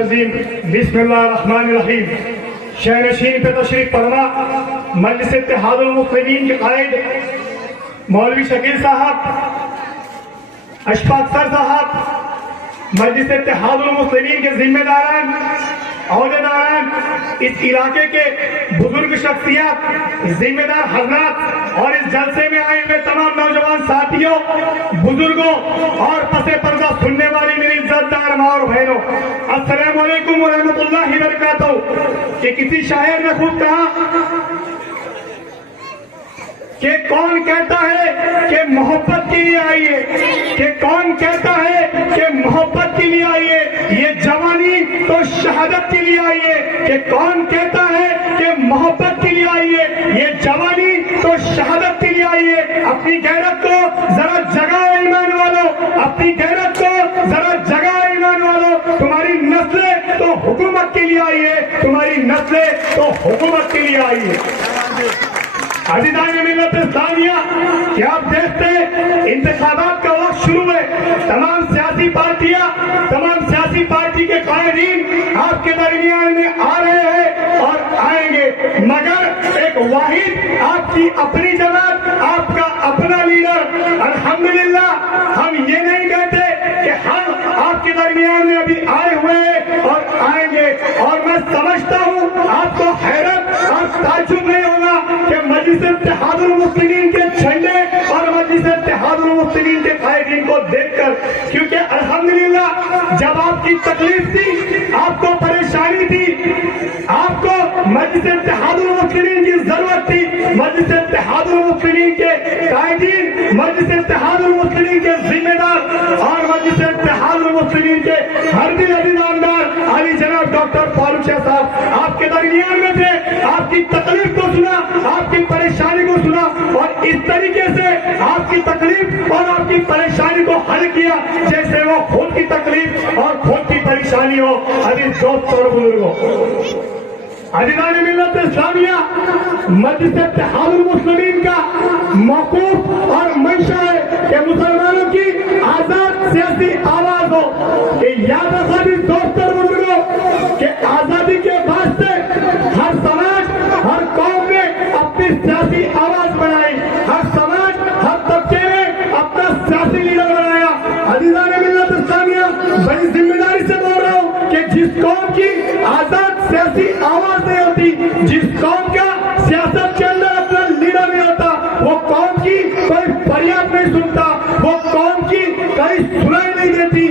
बिस्मिल्लाहिर्रहमानिर्रहीम। शहनशीन पे तशरीफ फरमा मजलिस इत्तेहादुल मुस्लिमीन के कायद मौलवी शकील साहब, अशफाक सर साहब, मजलिस इत्तेहादुल मुस्लिमीन के जिम्मेदारान, औहदेदारान, इस इलाके के बुजुर्ग शख्सियत, जिम्मेदार हजरात और इस जलसे में आए हुए तमाम नौजवान साथियों, बुजुर्गों और पसे पर्दा सुनने वाली मेरी इज्जतदार माँ और बहनों, अस्सलाम वालेकुम व रहमतुल्लाहि व बरकातहू। कि किसी शायर ने खूब कहा कि कौन कहता है कि मोहब्बत के लिए आइए, कि कौन कहता है कि मोहब्बत के लिए आइए, ये जवानी तो शहादत के लिए आइए, कि कौन कहता है कि मोहब्बत के लिए आइए, ये जवानी तो शहादत के लिए आइए। अपनी गैरत को जरा जगाओ ईमान वालों, अपनी गैरत को जरा जगाओ ईमान वालों। तुम्हारी नस्लें तो हुकूमत के लिए आइए, तुम्हारी नस्लें तो हुकूमत के लिए आइए। अज़ीज़ान मिल्लत इस्लामिया, क्या आप देखते हैं इंतखाबात का वक्त शुरू है, तमाम सियासी पार्टियां, तमाम सियासी पार्टी के कायदीन आपके दरमियान में आ रहे हैं और आएंगे, मगर एक वाहिद आपकी अपनी जमात, आपका अपना लीडर। अल्हम्दुलिल्लाह, हम ये नहीं कहते कि हम आपके दरमियान में अभी आए हुए हैं और आएंगे। और मैं समझता हूँ आपको हैरत और ताज्जुब नहीं होगा कि मजलिस इत्तेहादुल मुस्लिमीन के झंडे और मजलिस इत्तेहादुल मुस्लिमीन के कायदीन को देखकर, क्योंकि अल्हम्दुलिल्लाह जब आपकी तकलीफ थी, आपको परेशानी थी, आपको मजलिस इत्तेहादुल मुस्लिमीन की जरूरत थी, मजलिस इत्तेहादुल मुस्लिमीन के कायदीन, मजलिस इत्तेहादुल मुस्लिमीन के जिम्मेदार और मजलिस इत्तेहादुल मुस्लिमीन के हर दिल अजीज़ामदार अली जनाब डॉक्टर फारूक शाह साहब आपके दरमियान में थे। आपकी तकलीफ को सुना, आपकी परेशानी को सुना और इस तरीके से आपकी तकलीफ और आपकी परेशानी को हल किया जैसे वो खुद की तकलीफ और खुद की परेशानी हो। अजीज दोस्त और बुजुर्गों, अज़ीज़ान मिल्लत इस्लामिया, मजलिस इत्तेहादुल मुस्लिमीन का मौक़ूफ़ और मंशा है कि मुसलमानों की आजाद सियासी आवाज हो। कि याद रखो दोस्त और बुजुर्गों कि आजादी के वास्ते हर समाज, हर कौम ने अपनी सियासी आवाज बनाई, हर समाज, हर तबके ने अपना सियासी लीडर बनाया। अज़ीज़ान मिल्लत इस्लामिया, बड़ी जिम्मेदारी से बोल रहा हूँ कि जिस कौम की आजाद सियासी आवाज नहीं होती, जिस कौम का सियासत के अंदर अपना लीडर नहीं होता, वो कौम की कोई फरियाद नहीं सुनता, वो कौम की कोई सुनाई नहीं देती।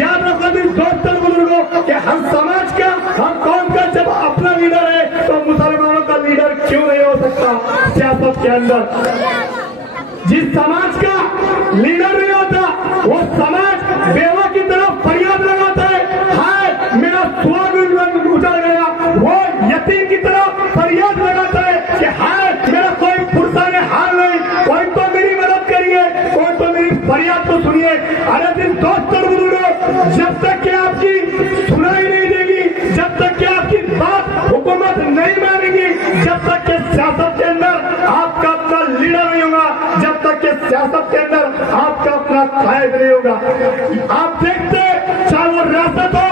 याद रखो दोस्त और बुजुर्गों कि हर समाज का, हर कौम का जब अपना लीडर है तो मुसलमानों का लीडर क्यों नहीं हो सकता सियासत के अंदर। जिस समाज का लीडर नहीं होता, वो समाज बेवा की तरफ फरियाद लगाता है, हाय मेरा सुहाग उजड़ गया। वो यतीम की तरफ फरियाद लगाता है कि हाय मेरा कोई फुर्सत हाल नहीं, कोई तो मेरी मदद करिए, कोई तो मेरी फरियाद को सुनिए। अरे दिन दोस्त और बुजुर्गों, जब तक कि आपकी सुनाई नहीं देगी, जब तक कि आपकी बात हुकूमत नहीं मानेगी, जब तक कि सियासत के अंदर आपका अपना लीडर नहीं होगा, जब तक कि सियासत के अंदर आपका अपना कायद नहीं होगा। आप देखते चाहे वो रियासत हो,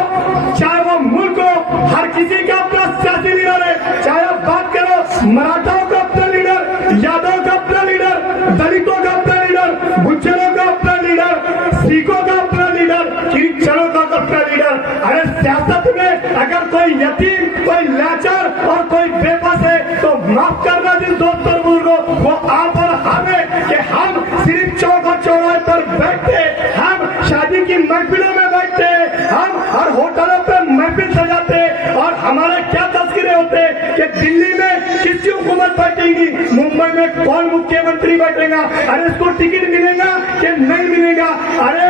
चाहे वो मुल्क हो, हर किसी का अपना सियासी लीडर है। चाहे आप बात करो मराठाओं का अपना लीडर, यादव का अपना लीडर, दलितों का अपना लीडर, गुज्जरों का अपना लीडर, सिखों का अपना लीडर, क्रिश्चियनों का अपना लीडर। अरे सियासत में अगर कोई यतीम, कोई लाचार और कोई बेबस है तो माफ करना जिस दोस्त और बुजुर्गों, वो आप और हमें कि हम सिर्फ चौक और चौराहे पर बैठते, हम शादी की महफिलों में बैठते, हम हर होटलों पर महफिल सजाते और हमारे क्या तस्करे होते कि दिल्ली में किसकी हुकूमत बैठेगी, मुंबई में कौन मुख्यमंत्री बैठेगा, अरे इसको टिकट मिलेगा कि नहीं मिलेगा, अरे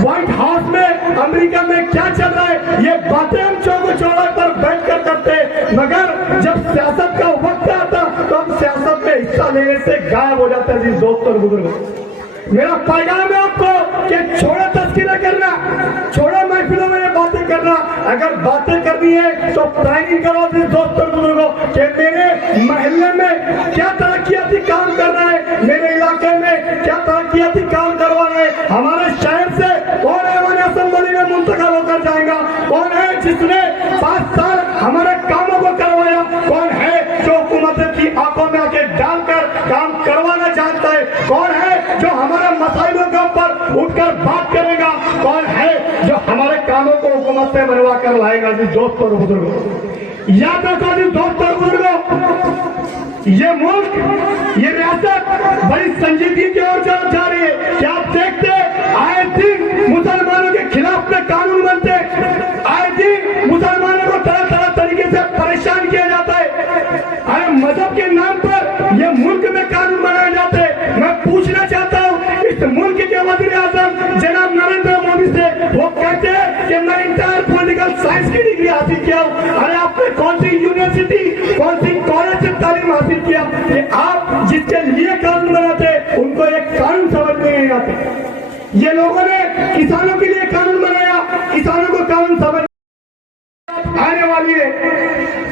व्हाइट हाउस में अमेरिका में क्या चल रहा है, ये बातें हम चौक चौराहे पर बैठ कर करते। मगर जब सियासत का वक्त आता तो हम सियासत में हिस्सा लेने से गायब हो जाते हैं। जी दोस्त और बुजुर्ग, मेरा पैगाम है आपको कि छोड़ो तस्करा करना, छोड़ो महफिलों में बातें करना। अगर बातें करनी है तो प्लानिंग करो दोस्त और बुजुर्गों कि मेरे महल्ले में क्या तरक्याती काम करना है, मेरे इलाके में क्या तरक्याती काम करवाना है, हमारे शहर से कौन है असेंबली में मुंतखब होकर जाएगा, कौन है जिसने 5 साल हमारे कामों को करवाया? कौन है जो हुकूमत की आंखों में आके डालकर काम करवाना चाहता है? कौन है जो हमारे मसाइलों के ऊपर उठकर बात करेगा? कौन है जो हमारे कामों को हुकूमत से बनवा कर लाएगा? जी दोस्तों और बुजुर्गों, याद रखो जी दोस्तों और बुजुर्गों, ये मुल्क, ये रियासत बड़ी संजीदगी की ओर जा रही है। क्या आप देखते आए दिन मुसलमानों के खिलाफ में कानून बनते, आए दिन मुसलमानों को तरह तरह तरीके से परेशान किया जाता है। अरे मजहब के नाम पर ये मुल्क में कानून बनाए जाते हैं। मैं पूछना चाहता हूँ इस मुल्क के वज़ीर आज़म जनाब नरेंद्र मोदी से, वो कहते हैं कि मैं इंटर पॉलिटिकल साइंस की डिग्री हासिल किया हूँ। अरे आपने कौन सी यूनिवर्सिटी, कौन सी कॉलेज से तालीम हासिल किया कि आप जिसके लिए कानून बनाते उनको एक कानून समझ में नहीं आते? ये लोगों ने किसानों के लिए कानून बनाया, किसानों को कानून समझ आने वाली है।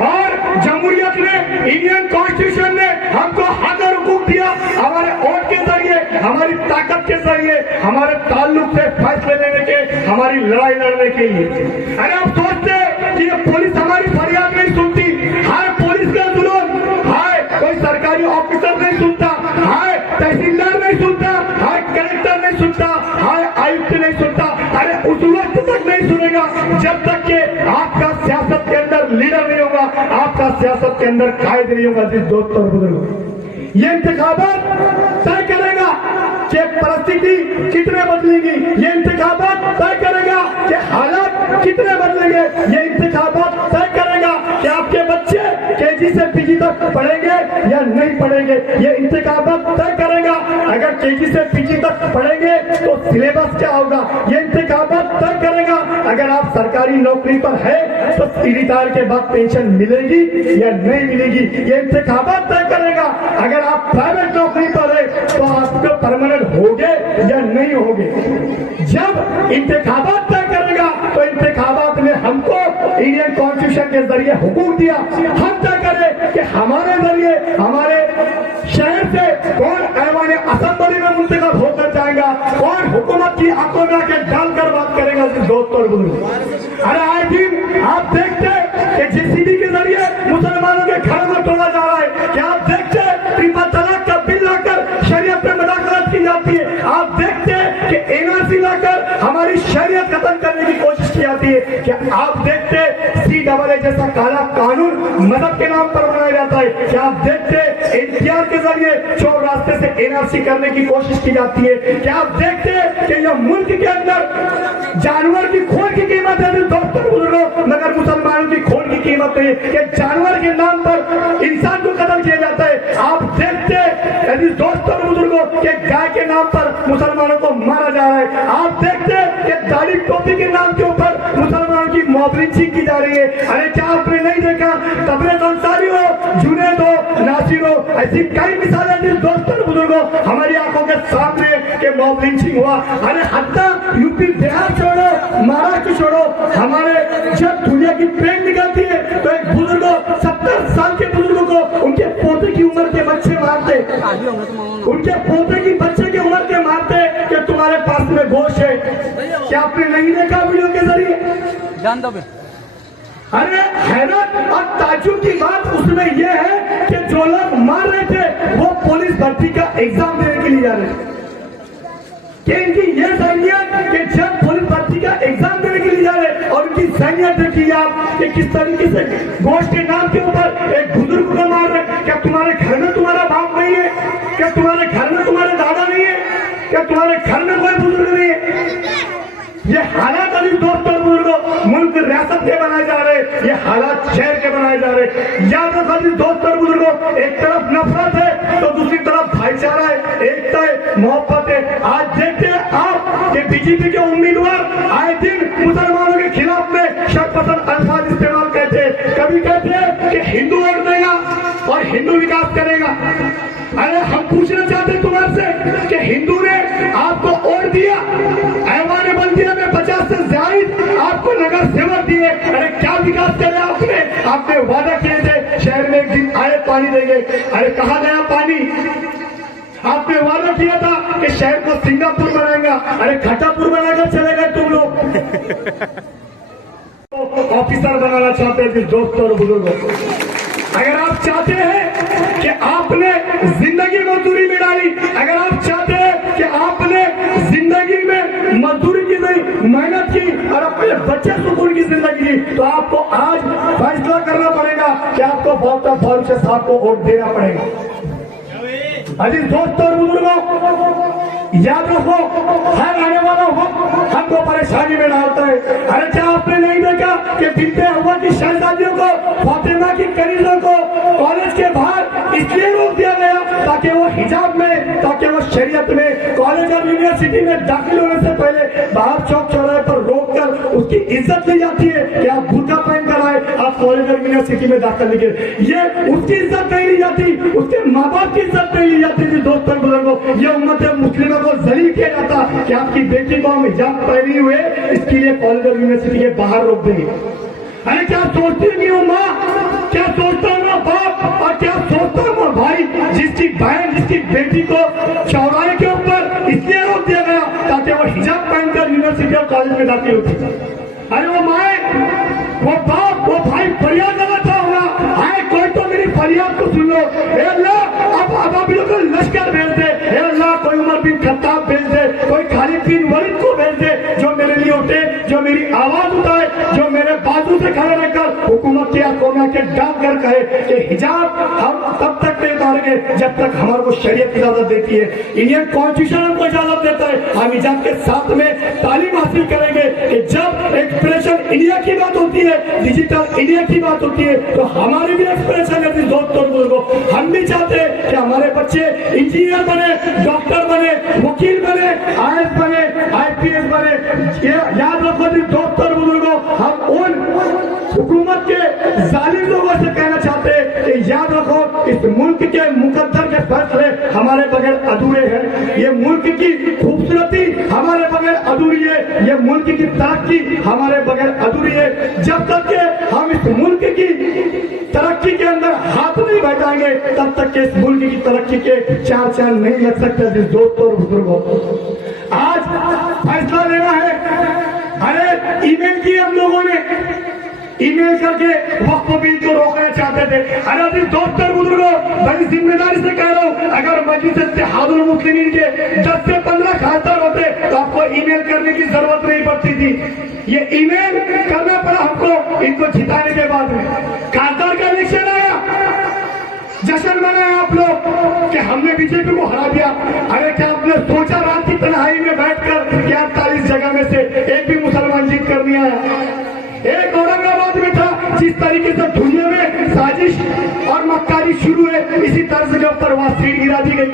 और जमहूरियत ने, इंडियन कॉन्स्टिट्यूशन ने हमको हक और हुकूक दिया हमारे वोट के जरिए, हमारी ताकत के जरिए, हमारे ताल्लुक से फैसले लेने के, हमारी लड़ाई लड़ने के लिए। अरे आप सोचते कि ये पुलिस हमारी फरियाद नहीं सुनती? हाय पुलिस का जुलूम, हाय कोई सरकारी ऑफिसर नहीं सुनता, हाय तहसीलदार नहीं सुनता, हाय कलेक्टर नहीं सुनता, हाय आयुक्त नहीं सुनता। अरे उस वक्त तक नहीं सुनेगा जब तक कि आपका सियासत के अंदर लीडर नहीं होगा, आपका सियासत के अंदर कायद नहीं होगा। जिस दोस्तों और बुजुर्गों, ये इंतखाबात तय करेगा कि परिस्थिति कितने बदलेगी, ये इंतखाबात तय करेगा कि हालात कितने बदलेंगे, ये इंतखाबात तय करेगा कि आपके बच्चे केजी से पीजी तक पढ़ेंगे या नहीं पढ़ेंगे, ये इंतखाबात तय करेगा। अगर केजी से पीजी तक पढ़ेंगे तो सिलेबस क्या होगा, ये इंतखाबात तय करेगा। अगर आप सरकारी नौकरी पर है तो रिटायर के बाद पेंशन मिलेगी या नहीं मिलेगी, ये इंतखाबात तय करेगा। अगर आप प्राइवेट नौकरी पर है तो आपको परमानेंट होगे या नहीं होगे, जब इंतखाबात तय करेगा। तो इंतखाबात ने हमको इंडियन कॉन्स्टिट्यूशन के जरिए हुकूक दिया, हम तय करें कि हमारे जरिए हमारे शहर से कौन ऐवान असेंबली में मुंतखब होकर जाएगा, कौन हुकूमत की आंखों में आके डालकर बात करेगा। दोस्तों और बुजुर्गों, अरे आए दिन आप देखते कि जेसीबी के जरिए मुसलमानों के घरों को तोड़ा जा रहा है। क्या आप देखते ट्रिपल तलाक का बिल लाकर शरीयत में मुदाखलत की जाती है? आप देखते कि एनआरसी लाकर हमारी शरीयत खत्म करने की कोशिश की जाती है? क्या आप देखते CAA जैसा काला कानून मदद के नाम पर बनाया जाता है? क्या आप देखते NPR के जरिए चोर रास्ते से एनआरसी करने की कोशिश की जाती है? क्या आप देखते कि यह मुल्क के अंदर जानवर की खून की कीमत है? दोस्तों बुजुर्गों, मगर मुसलमानों की खून की कीमत है कि जानवर के नाम पर इंसान को कत्ल किया जाता है। आप देखते यदि दोस्तों बुजुर्गों के गाय के नाम पर मुसलमानों को मारा जा रहा है। आप देखते कि दाढ़ी टोपी के नाम के ऊपर मुसलमानों की मॉब लिंचिंग की जा रही है। अरे क्या आपने नहीं देखा तबरेज़ अंसारी हो, जुनैद हो, नासिर हो, ऐसी कई मिसालें जिस दोस्तों बुजुर्गों हमारी आंखों के सामने के मॉब लिंचिंग हुआ। अरे हत्या यूपी बिहार छोड़ो, महाराष्ट्र छोड़ो, हमारे जब दुनिया की पेन निकलती है तो एक बुजुर्गों 70 साल के बुजुर्गों को उनके पोते की उम्र के बच्चे मारते, उनके पोते की बच्चे की उम्र के मारते कि तुम्हारे पास में गोश्त है। क्या आपने नहीं देखा वीडियो के जरिए? अरे हैरत और ताज्जुब की बात उसमें यह है कि जो लोग मार रहे थे वो पुलिस भर्ती का एग्जाम देने के लिए जा रहे थे। कि इनकी ये जहनियत कि जब पुलिस भर्ती का एग्जाम देने के लिए जा रहे और उनकी जहनियत देखिए आप कि किस तरीके से गोश्त के नाम के ऊपर एक बुजुर्ग को मार रहे। क्या तुम्हारे घर में तुम्हारा बाप नहीं है? क्या तुम्हारे घर में तुम्हारे दादा नहीं है? क्या तुम्हारे घर में कोई बुजुर्ग नहीं है? ये हालात अभी दोस्तों बुजुर्गों मुल्क रियासत के बनाए जा रहे, ये हालात शहर के बनाए जा रहे। याद रखो दोस्तों बुजुर्गों, एक तरफ नफरत है तो दूसरी तरफ भाईचारा है, एकता है, मोहब्बत है। आज देखते हैं आप कि बीजेपी के उम्मीदवार आए दिन मुसलमानों के खिलाफ में शर्पसंद अल्फाज इस्तेमाल करते हैं। कभी कहते हैं कि हिंदू वोट देगा और हिंदू विकास करेगा। अरे हम पूछना चाहते तुम्हारे से कि हिंदू ने आपको वोट दिया, ऐवान बल्दिया में 50 से ज्यादा आपको नगर सेवक दिए। अरे क्या विकास करे आपने? आपने वादा किए थे शहर में एक दिन आए पानी देंगे। अरे कहाँ गया पानी? आपने वादा किया था कि शहर को सिंगापुर बनाएगा। अरे खटापुर बनाकर चले गए तुम लोग। ऑफिसर बनाना चाहते हैं दोस्तों और बुजुर्गों, अगर आप चाहते हैं कि आपने जिंदगी मजदूरी में डाली, अगर आप चाहते हैं कि आपने जिंदगी में मजदूरी की नहीं, मेहनत की और अपने बच्चे सुकून की जिंदगी की, तो आपको आज फैसला करना पड़ेगा कि आपको डॉक्टर फारूक साहब को वोट देना पड़ेगा। अजीज दोस्तों और बुजुर्गों, याद रखो, हर आने वाला वक्त हमको परेशानी में डालता है। अरे क्या आपने नहीं देखा कि बिनते हुआ की शहजादियों को, फातिमा की करीजों को कॉलेज के बाहर इसलिए रोक दिया गया ताकि वो हिजाब में, ताकि वो शरीयत में कॉलेज और यूनिवर्सिटी में दाखिल होने से पहले बाहर चौक चौराहे पर रोक कर उसकी इज्जत ली जाती है कि आप बुर्का पहन कर आए, आप कॉलेज और यूनिवर्सिटी में दाखिल नहीं गए। ये उसकी इज्जत नहीं ली जाती, उसके माँ बाप की इज्जत नहीं ली जाती थी। दोस्तों बुजुर्गों, ये उम्मत मुस्लिमों को जलील किया जाता कि आपकी बेटी को हम हिजाब पहनी हुए इसके लिए कॉलेज और यूनिवर्सिटी के बाहर रोक देंगे। अरे क्या सोचती नहीं हो माँ, क्या सोचता हूँ बाप, और क्या सोचता हूँ भाई, जिसकी बहन, जिसकी बेटी को चौराहे के ऊपर इसलिए रोक दिया गया ताकि वो हिजाब पहनकर यूनिवर्सिटी और कॉलेज में दाखिल होती। अरे वो माए, वो बाप, वो भाई फरियाद लगाता होगा, आए कोई तो मेरी फरियाद को सुन लो। ए अल्लाह, अब अभी को लश्कर भेज दे, ए अल्लाह कोई उमर बिन खत्ताब भेज दे, कोई खालिद बिन वलीद को भेज दे, जो मेरे लिए उठे, जो मेरी आवाज उठाए, जो मेरे बाजू से खड़े रहकर हुकूमत के कोना के डाक कर कहे कि हिजाब हम तब तक नहीं उतारेंगे जब तक हमारे को शरीयत इजाजत देती है, इंडियन कॉन्स्टिट्यूशन हमको इजाजत देता है। हम हिजाब के साथ में तालीम हासिल करेंगे कि जब एक्सप्रेशन इंडिया की बात होती है, डिजिटल इंडिया की बात होती है, तो हमारी भी एक्सप्रेशन है। दोस्तों बुजुर्गों, हम भी चाहते हैं कि हमारे बच्चे इंजीनियर बने, डॉक्टर बने, वकील बने, IAS बने, IPS बने। याद रखो दोस्तों बुजुर्गों, हम उन हुकूमत के जालिम लोगों से कहना चाहते हैं कि याद रखो, इस मुल्क के मुकद्दर के फैसले हमारे बगैर अधूरे हैं, ये मुल्क की खूबसूरती हमारे बगैर अधूरी है, ये मुल्क की तरक्की हमारे बगैर अधूरी है। जब तक के हम इस मुल्क की तरक्की के अंदर हाथ नहीं बैठाएंगे तब तक के इस मुल्क की तरक्की के चार चांद नहीं लग सकते। दोस्तों और बुजुर्गों, आज फैसला लेना है। अरे ईमेल की हम लोगों ने, ईमेल करके वक्फ बिल को रोकना चाहते थे। अरे दोस्तों बुजुर्गों, बड़ी जिम्मेदारी से कह रहा हूँ, अगर मजलिस इत्तेहादुल मुस्लिमीन के 10 से 15 खासदार होते तो आपको ईमेल करने की जरूरत नहीं पड़ती थी। ये ईमेल करना पड़ा हमको इनको जिताने के बाद में। खासदार का इलेक्शन आया, जश्न मनाया आप लोग कि हमने बीजेपी को हरा दिया। अरे क्या आपने सोचा रात की तन्हाई में बैठकर कि 48 जगह में से एक भी मुसलमान जीत कर नहीं आया? एक औरंगाबाद में था, जिस तरीके से दुनिया में साजिश और मक्कारी शुरू है, इसी तर्ज के ऊपर वहां सीट गिरा दी गई।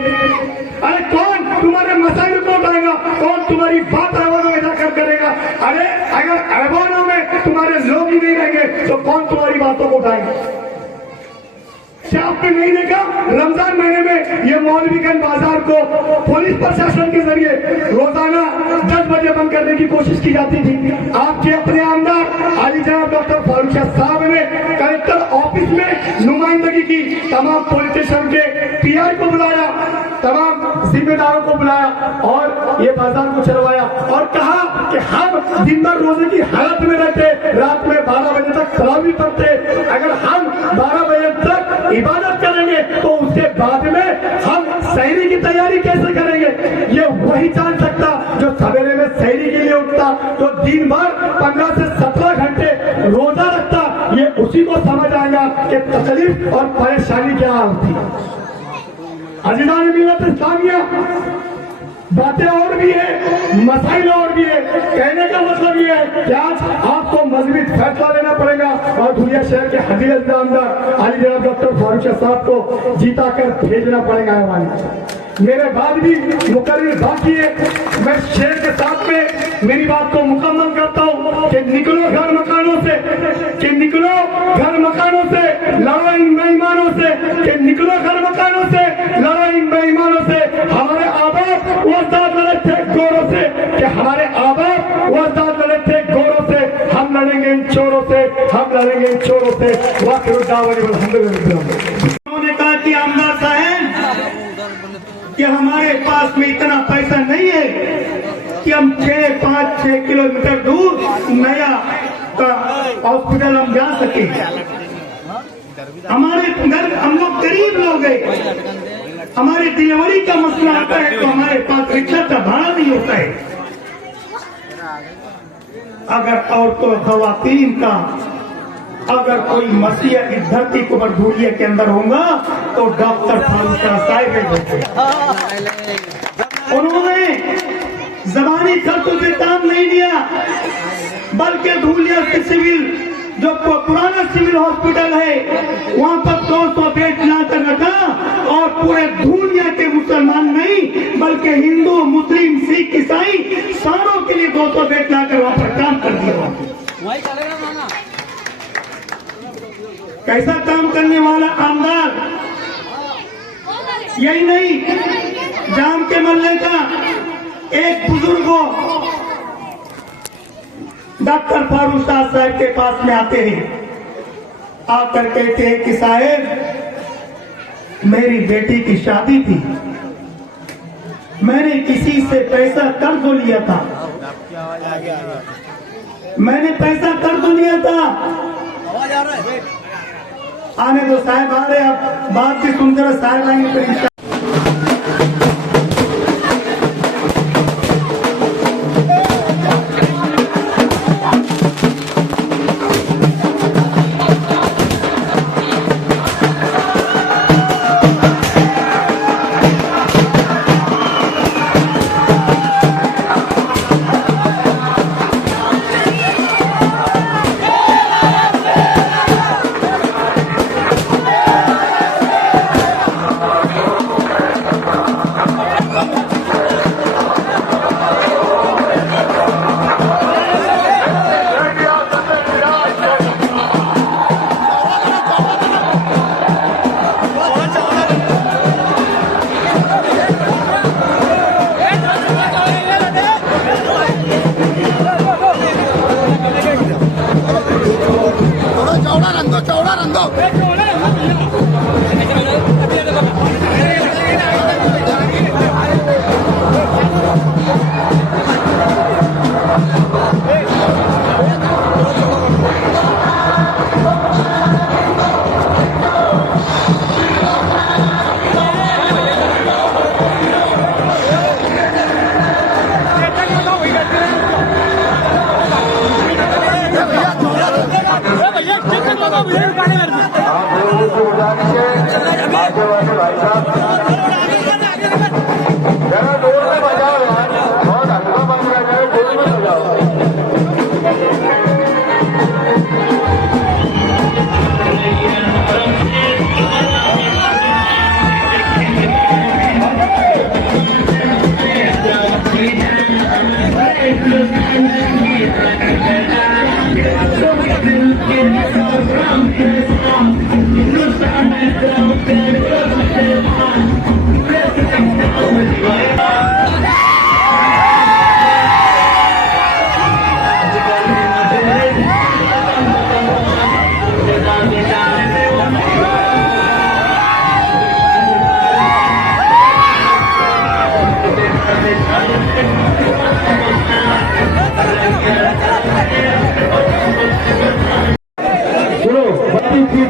अरे कौन तुम्हारे मसाइल को उठाएगा, कौन तुम्हारी बात ऐवानों में जाकर करेगा? अरे अगर ऐवानों में तुम्हारे लोग ही नहीं रहेंगे तो कौन तुम्हारी बातों को उठाएगा? क्या आपने नहीं देखा, रमजान महीने में ये मौलवीगंज बाजार को पुलिस प्रशासन के जरिए रोजाना 10 बजे बंद करने की कोशिश की जाती थी। आपके अपने आमदार आली जनाब डॉक्टर फारूक साहब ने कलेक्टर ऑफिस में नुमाइंदगी की, तमाम पुलिस स्टेशन के PI को बुलाया, तमाम जिम्मेदारों को बुलाया और ये बाजार को चलवाया और कहा कि हम दिन भर रोजे की हालत में रहते, रात में 12 बजे तक तरावी पढ़ते, अगर हम 12 बजे तक इबादत करेंगे तो उसके बाद में हम सहरी की तैयारी कैसे करेंगे? ये वही जान सकता जो सवेरे में सहरी के लिए उठता, तो दिन भर 15 से 17 घंटे रोजा रखता। ये उसी को समझ आएगा कि तकलीफ और परेशानी क्या होती है। अजीज़ान मिल्लत इस्लामिया, बातें और भी है, मसाइल और भी है। कहने का मतलब ये है कि आज आपको मजबूत फैसला लेना पड़ेगा और धुलिया शहर के हदील अंदर आली जनाब डॉक्टर फारूक साहब को जीता कर भेजना पड़ेगा। मेरे बाद भी मुकर्रर बाकी है। मैं शेर के साथ में मेरी बात को मुकम्मल करता हूँ कि निकलो घर मकानों से, कि निकलो घर मकानों से, लड़ो इन बेईमानों से, कि निकलो घर मकानों से, लड़ो इन बेईमानों से। हमारे आबाद वो साथ लड़े थे गोरों से, कि हमारे आबाद वो साथ लड़े थे गोरों से। हम लड़ेंगे इन चोरों से, हम लड़ेंगे इन चोरों से। उन्होंने कहा कि आमदार साहब कि हमारे पास में इतना पैसा नहीं है कि हम 5-6 किलोमीटर दूर नया का हॉस्पिटल हम जा सके। हमारे घर हम लोग गरीब लोग हैं, हमारे डिलीवरी का मसला आता है तो हमारे पास रिक्शा का भाड़ा नहीं होता है। अगर औरतों खवातीन का अगर कोई मसीहा इस धरती को बरधूलिया के अंदर होगा तो डॉक्टर फारूक साहब होते। उन्होंने जबानी खर्चों से काम नहीं दिया, बल्कि धूलिया से सिविल जो पुराना सिविल हॉस्पिटल है वहाँ पर 200 बेड लाकर रखा और पूरे दुनिया के मुसलमान नहीं बल्कि हिंदू, मुस्लिम, सिख, ईसाई सारों के लिए 200 बेड लाकर वहाँ पर काम कर दिया। कैसा काम करने वाला आमदार। यही नहीं, जाम के मल्ले का एक बुजुर्ग डॉक्टर फारूक साहब के पास में आते हैं, आकर कहते हैं कि साहब मेरी बेटी की शादी थी, मैंने किसी से पैसा कर्ज लिया था, मैंने पैसा कर्ज लिया था। आने दो साहब आ रहे, अब बात भी सुनकर साहब आएंगे फिर। चौड़ा रंगो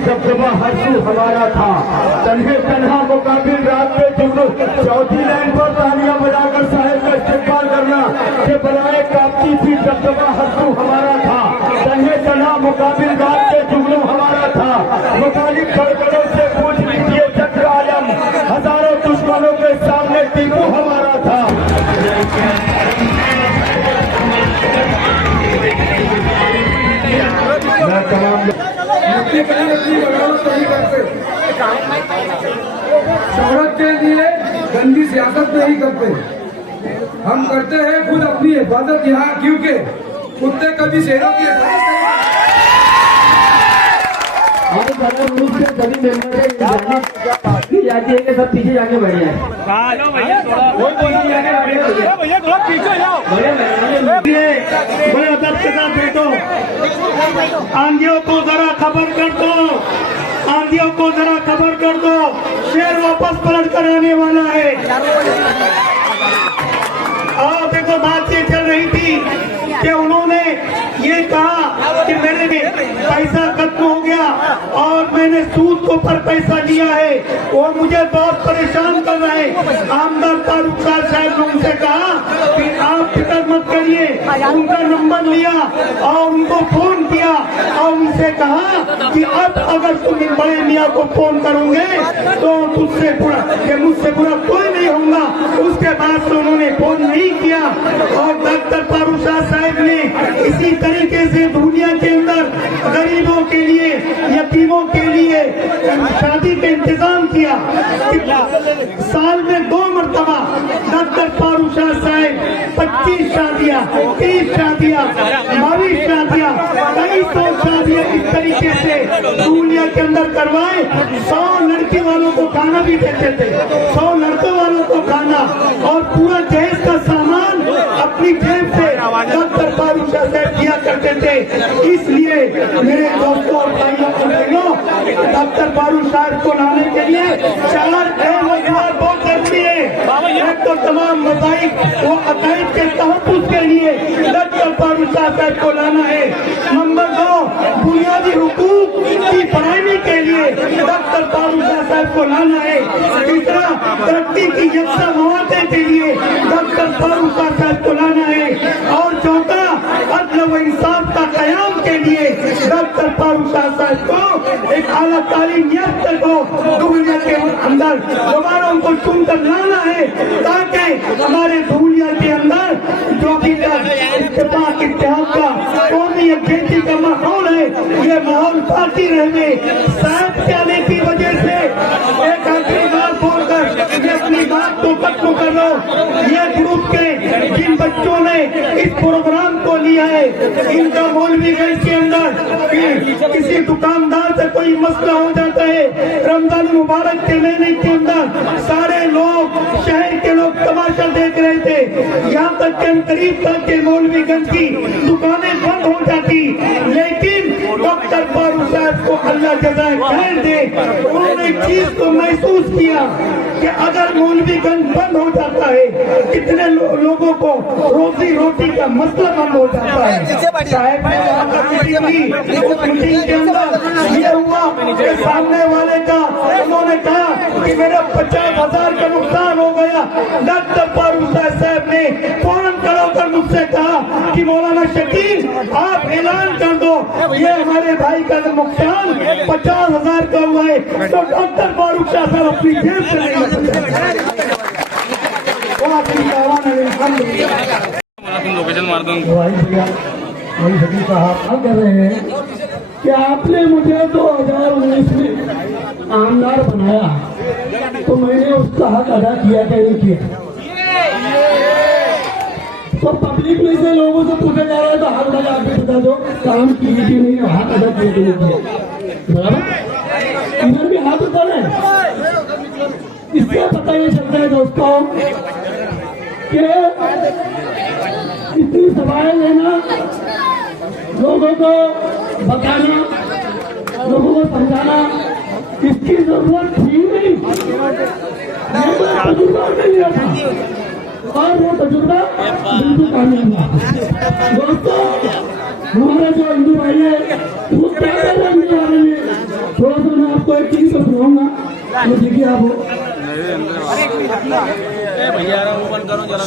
दबदबा हर्षू हमारा था, तन्हे तन्हा मुकाबिल रात पे जुगनू। चौथी लाइन पर तालियां बजाकर साहेब का इस्तेमाल करना के बनाए कापती थी दबदबा हर्षू हमारा था, तन्हे तन्हा मुकाबिल रात पे जुगनू हमारा था। मुखालिफ धड़कनों से पूछ लीजिए चक्र आलम, हजारों दुश्मनों के सामने टीकू हमारा था। शोहरत के लिए गंदी सियासत नहीं करते, हम करते हैं खुद अपनी हिफाजत यहाँ, क्योंकि कुत्ते कभी शेरों की हिफाजत नहीं जाती है कि सब पीछे जाके बैठ जाए। बड़े अदब के साथ बैठो, आंधियों को जरा खबर कर दो, आंधियों को जरा खबर कर दो, शेर वापस पलट कर आने वाला है। और देखो बात ये चल रही थी कि उन्होंने ये कहा कि मेरे पैसा खत्म हो गया और मैंने सूद को पर पैसा लिया है, वो मुझे बहुत परेशान कर रहे हैं। आमदार फारूक साहब ने उनसे कहा कि आप फिक्र मत करिए, उनका नंबर लिया और उनको फोन किया और उनसे कहा कि अब अगर तुम इन बड़े मियाँ को फोन करोगे तो तुझसे बुरा कि मुझसे बुरा कोई नहीं होगा। उसके बाद से उन्होंने फोन नहीं किया और डॉक्टर फारूक साहब ने इसी तरीके से दुनिया के अंदर गरीबों के लिए, यतीमों के लिए शादी का इंतजाम किया। साल में 2 मरतबा डॉक्टर फारूक साहब 25 शादियाँ, 30 शादियाँ, 22 शादियाँ, कई 100 शादियाँ इस तरीके से दुनिया के अंदर करवाए। 100 लड़की वालों को खाना भी देते थे, 100 लड़कों वालों को खाना और पूरा दहेज का सामान अपनी जेब से डॉक्टर फारूक साहब दिया करते थे। इसलिए मेरे दोस्तों और भाइयों को बहनों, डॉक्टर फारूक साहब को लाने के लिए 4 बहुत जरूरी है। एक तो तमाम मसाइल वो अकाइद के तहफ़्फ़ुज़ के लिए डॉक्टर फारूक साहब को लाना है। नंबर 2, बुनियादी हुकूक की फराहमी के लिए डॉक्टर फारूक साहब को लाना है। तीसरा, तरक्की की यकसा मौक़े के लिए डॉक्टर फारूक साहब को लाना है। और चौथा, अदल व इंसाफ का क़याम के लिए डॉक्टर फारूक साहब को एक आला तालीम याफ्ता को दुनिया के अंदर दोबारा उनको चुनकर लाना है, ताकि हमारे दुनिया के अंदर जो भी इत्तेफाक इत्तेहाद का कौमी यकजहती का माहौल है, ये माहौल बाकी रहने साहब के आने की वजह से एक आखिरी बात बोलकर ये अपनी बात को खत्म कर लो। ये ग्रुप के जिन बच्चों ने इस प्रोग्राम को लिया है, इनका मौलवीगंज के अंदर किसी दुकानदार से कोई मसला हो जाता है, रमजान मुबारक के महीने के अंदर सारे लोग, शहर के लोग तमाशा देख रहे थे। यहाँ तक के करीब तक के मौलवीगंज की दुकानें बंद हो जाती, लेकिन डॉक्टर फारूक साहब को अल्लाह जज़ाए खैर दे, उन्होंने एक चीज को महसूस किया कि अगर मौलवीगंज बंद हो जाता है, कितने लोगों को रोजी रोटी का मसला बंद हो जाता है। साहब ने उस मीटिंग के अंदर ये हुआ कि सामने वाले का उन्होंने कहा कि मेरा 50,000 का नुकसान हो गया। डॉक्टर फारूक साहब ने फौरन खड़ा होकर मुझसे कहा कि मौलाना शकील आप ऐलान कर दो, ये हमारे भाई का नुकसान 50,000 का हुआ है, तो डॉक्टर फारूक साहब अपनी जेब से नहीं ले सकते। लोकेशन मार दो। वही शकील साहब कह रहे हैं कि आपने मुझे 2019 में आमदार बनाया, तो मैंने उसका हक अदा किया क्या नहीं किया? तो पब्लिक में से लोगों से पूछा जा रहा है, तो हक अदा आप बता दो, काम किए कि नहीं, हक अदा किए कि नहीं किया? बराबर, इधर भी हाथ ऊपर है। इससे पता ये चलता है दोस्तों कि इतनी सवाल लेना, लोगों को बताना, लोगों को समझाना, इसकी जरूरत थी नहीं। तजुर्बा नहीं लिया था और वो तजुर्बा बिल्कुल कामयाब हुआ। दोस्तों, हमारे जो हिंदू भाई है वो क्या कर रहे हैं, थोड़ा सा मैं आपको एक चीज तो सुनाऊंगा, तो देखिए आप भैया बंद करो जरा।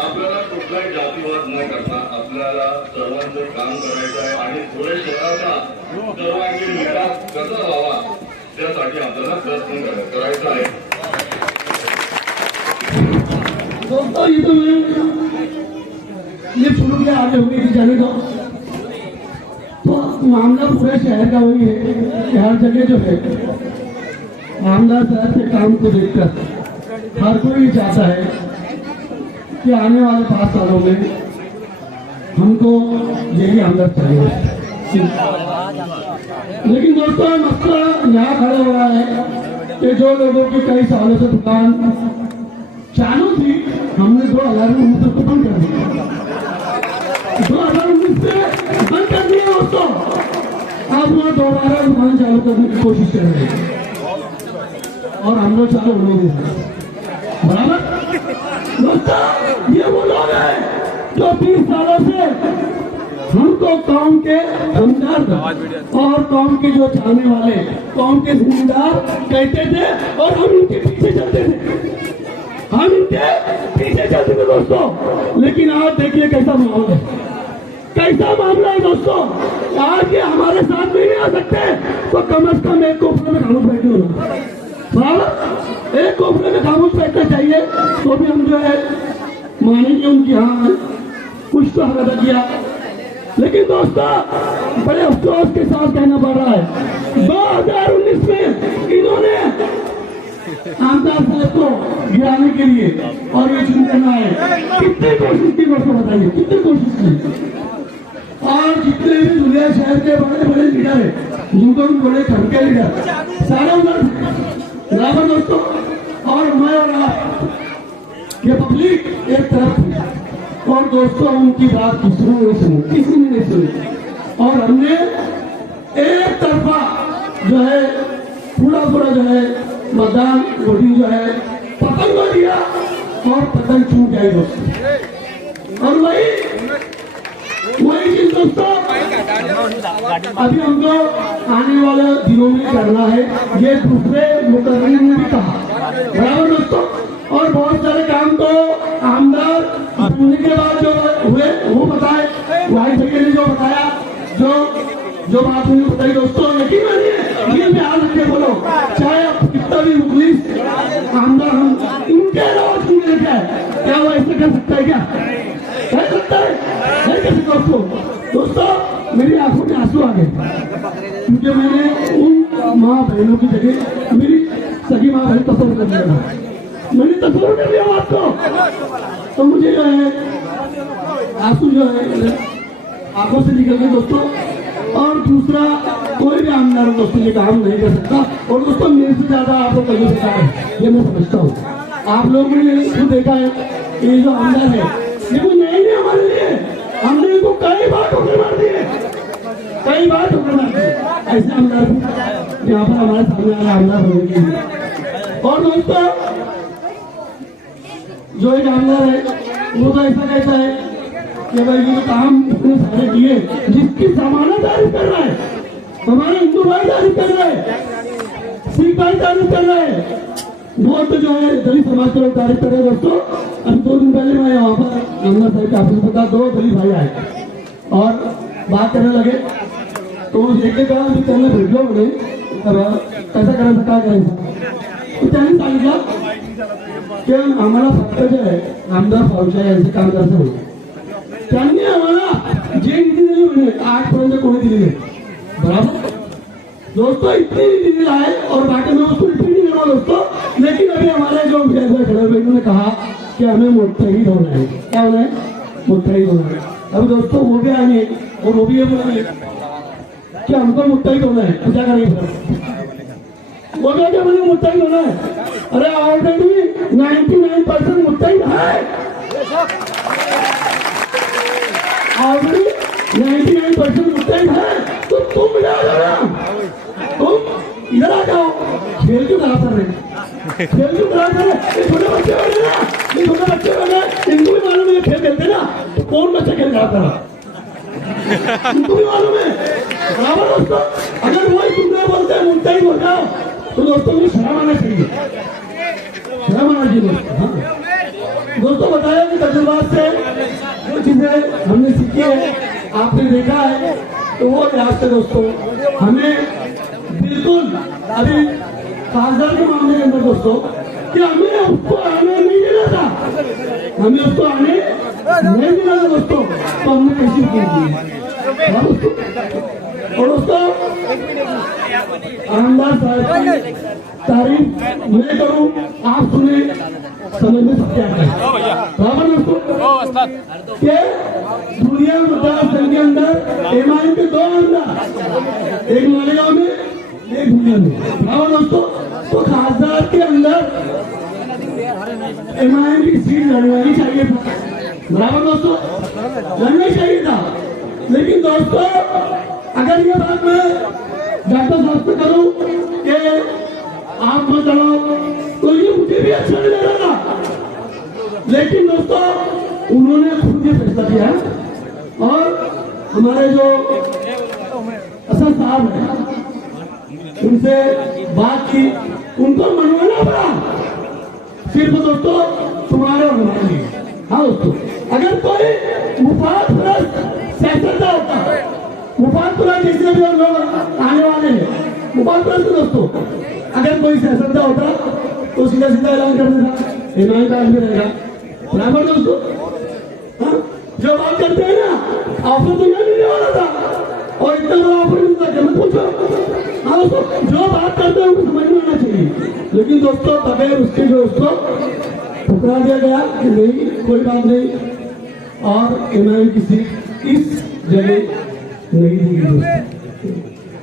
आपल्याला कुठलाही जातीवाद न करता आपल्याला सर्वांचं काम करायचं आहे आणि पुढे शहराचा सर्वांगीण विकास कसा व्हावा त्यासाठी आपल्याला प्रयत्न करायचा आहे। दोस्तों, ये तो ये शुरू के आगे होगी कि जाने दो, तो मामला पूरे शहर का वही है कि हर जगह जो है आमदार साहब के काम को देखकर हर कोई चाहता है कि आने वाले 5 सालों में हमको यही आमदार चाहिए। लेकिन दोस्तों मसला यहाँ खड़ा हुआ है कि जो लोगों की कई सालों से दुकान चालू थी, हमने 2019 को बंद कर दिया। 2019 से बंद कर दिया दोस्तों। अब वो दोबारा दुकान चालू करने की कोशिश कर रहे हैं और हम लोग चालू होने नहीं देंगे। बराबर दोस्तों, ये वो लोग हैं जो 30 सालों से हमको कौम के हमदर्द और कौम के जो चाहने वाले, कौम के जिम्मेदार कहते थे और हम इनके पीछे चलते थे, हम इनके पीछे चलते थे दोस्तों। लेकिन आज देखिए कैसा माहौल है, कैसा मामला है दोस्तों। आज ये हमारे साथ नहीं आ सकते तो कम से कम एक कोपरे में खामोश बैठे होना, एक कोपरे में खामोश बैठना चाहिए। तो भी हम जो है मानेंगे उनकी, हाँ कुछ तो हक अदा किया। लेकिन दोस्तों बड़े अफसोस के साथ कहना पड़ रहा है 2019 में इन्होंने आमदार साहब को गिराने के लिए और ये चुन करना है, कितनी कोशिश की दोस्तों बताइए, कितनी कोशिश की। और जितने भी दुनिया शहर के बड़े बड़े लीडर है, जिनको भी बड़े घर के लीडर, सारे उधर बराबर दोस्तों। और मैं और आप ये पब्लिक एक तरफ थी और दोस्तों उनकी बात किसी ने नहीं सुनी, किसी ने नहीं सुनी। और हमने एक तरफा जो है पूरा जो है मतदान वोटिंग जो है पतंग को दिया और पतंग छूट गई दोस्तों। और वही चीज दोस्तों अभी हमको आने वाले दिनों में करना है, ये दूसरे मुकर्रर ने भी कहा, बराबर दोस्तों। और बहुत सारे काम तो आमदार होने के बाद जो हुए वो बताए, भाई भैया ने जो बताया, जो बात उन्हें बताई दोस्तों, यकीन मानिए दिल में हाथ रख के बोलो, चाहे आप कितना भी मुखलिस आमदार हम इनके अलावा क्यों लेके आए, क्या वो ऐसे कर सकता है, क्या कर सकता है, नहीं कर सकता दोस्तों। मेरी आंखों में आंसू आ गए क्योंकि मैंने उन माँ बहनों की जगह मेरी सगी माँ बहन तस्वीर कर लिया, मैंने तस्वीर कर लिया बात को, तो मुझे जो है आंसू जो है आंखों से निकल गए दोस्तों। और दूसरा कोई भी आमदार दोस्तों ये काम नहीं कर सकता। और दोस्तों मेरे से ज्यादा आपको कहीं सकता है, ये मैं समझता हूँ। आप लोगों ने खुद देखा है ये जो आमदार है ये कोई नहीं है हमारे लिए, हमने इनको कई बार ठोकर मार दिए, कई बार ठोकर मार दिए। ऐसे आमदार यहाँ पर हमारे सामने आया आमदार होने के लिए। और दोस्तों जो एक आमदार है वो तो ऐसा कहता है कि भाई ये काम इतने सारे किए, जिसकी सामान्य तारीफ कर रहा है, हमारे हिंदू भाई तारीफ कर रहे हैं, सिख भाई तारीफ कर रहे हैं, बहुत जो है दलित समाज के लोग तारीफ कर रहे हैं दोस्तों। अभी 2 दिन पहले मैं वहाँ पर आमदार साहब के ऑफिस में था, 2 दलित भाई आए और बात करने लगे, तो एक ने कहा कि त्यांना भेटलो म्हणे कैसा करायचं काय करायचं, तो त्यांनी सांगितलं की आम्हाला फक्त जे आहे आमदार फावच्या यांचे काम करायचं होतं, त्यांनी आम्हाला जे निधी दिली म्हणे आजपर्यंत कोणी दिली नाही, बराबर दोस्तों इतनी निधि दिला है और बाकी मैं उसको रिपीट नहीं करूँगा दोस्तों। लेकिन अभी हमारे जो खड़े ने कहा कि हमें मुत्तहिद होना है, क्या होना है, मुत्तहिद होना है। अभी दोस्तों वो भी आएंगे और वो भी ये बोलेंगे कि हमको मुत्तहिद होना है, तो क्या करेंगे, वो क्या बोले मुत्तहिद होना है। अरे ऑलरेडी 99% मुत्तहिद है, ऑलरेडी 99% मुत्तहिद है, तो तुम इधर आ जाओ, तुम इधर आ जाओ। खेल क्यों खराब कर रहे, खेल क्यों खराब कर रहे, छोटे बच्चे बने ना, ये छोटे बच्चे बने, इनको भी मालूम है खेल खेलते ना, तो कौन बच्चा खेल खराब करा, इनको भी मालूम है, बराबर दोस्तों। अगर वही तुमने बोलते हैं मुत्तहिद हो जाओ, तो दोस्तों मुझे शर्म आना चाहिए, शर्म आना चाहिए दोस्तों। बताया कि तजुर्बात से जो चीजें हमने सीखी है, आपने देखा है, तो वो लिहाज से दोस्तों हमें बिल्कुल अभी कागजात के मामले के अंदर दोस्तों कि हमें उसको आने नहीं देना था, हमें उसको आने नहीं देना था दोस्तों, तो हमने कैसी की और दोस्तों आमदार साहब की तारीफ मैं करूं, आप सुने, समझ में सबके आता है, बराबर दोस्तों। कि दुनिया मतदार के अंदर एमआईएम के 2 आमदार, एक मालेगांव में एक दुनिया में। और दोस्तों तो खासदार के अंदर एमआईएम की सीट लड़वानी चाहिए था, बराबर दोस्तों, लड़ना चाहिए था। लेकिन दोस्तों अगर ये बात मैं डॉक्टर साहब से करूं कि आप मत लड़ो, तो ये मुझे भी अच्छा नहीं लगेगा। लेकिन दोस्तों उन्होंने खुद ये फैसला किया है और हमारे जो असद साहब हैं उनसे बात की, उनको मनवाना पड़ा सिर्फ दोस्तों तुम्हारे और हमारे लिए। हाँ दोस्तों, अगर कोई मुफादपरस्त सियासतदान होता, मुफादपरस्त जिससे भी लोग आने वाले हैं, मुफादपरस्त दोस्तों, अगर कोई सियासतदान होता तो सीधा सीधा ऐलान कर देता एमआईएम का आदमी रहेगा, बराबर दोस्तों। हाँ? जो बात करते हैं ना, ऑफर तो यह मिलने वाला था और इतना बड़ा ऑफर मिलता क्या, मत पूछो। हाँ दोस्तों, जो बात करते हैं उनको समझ में आना चाहिए। लेकिन दोस्तों बगैर उसके जो उसको ठुकरा दिया गया कि नहीं, कोई बात नहीं, और एमआईएम की सीट इस जगह नहीं दी गई।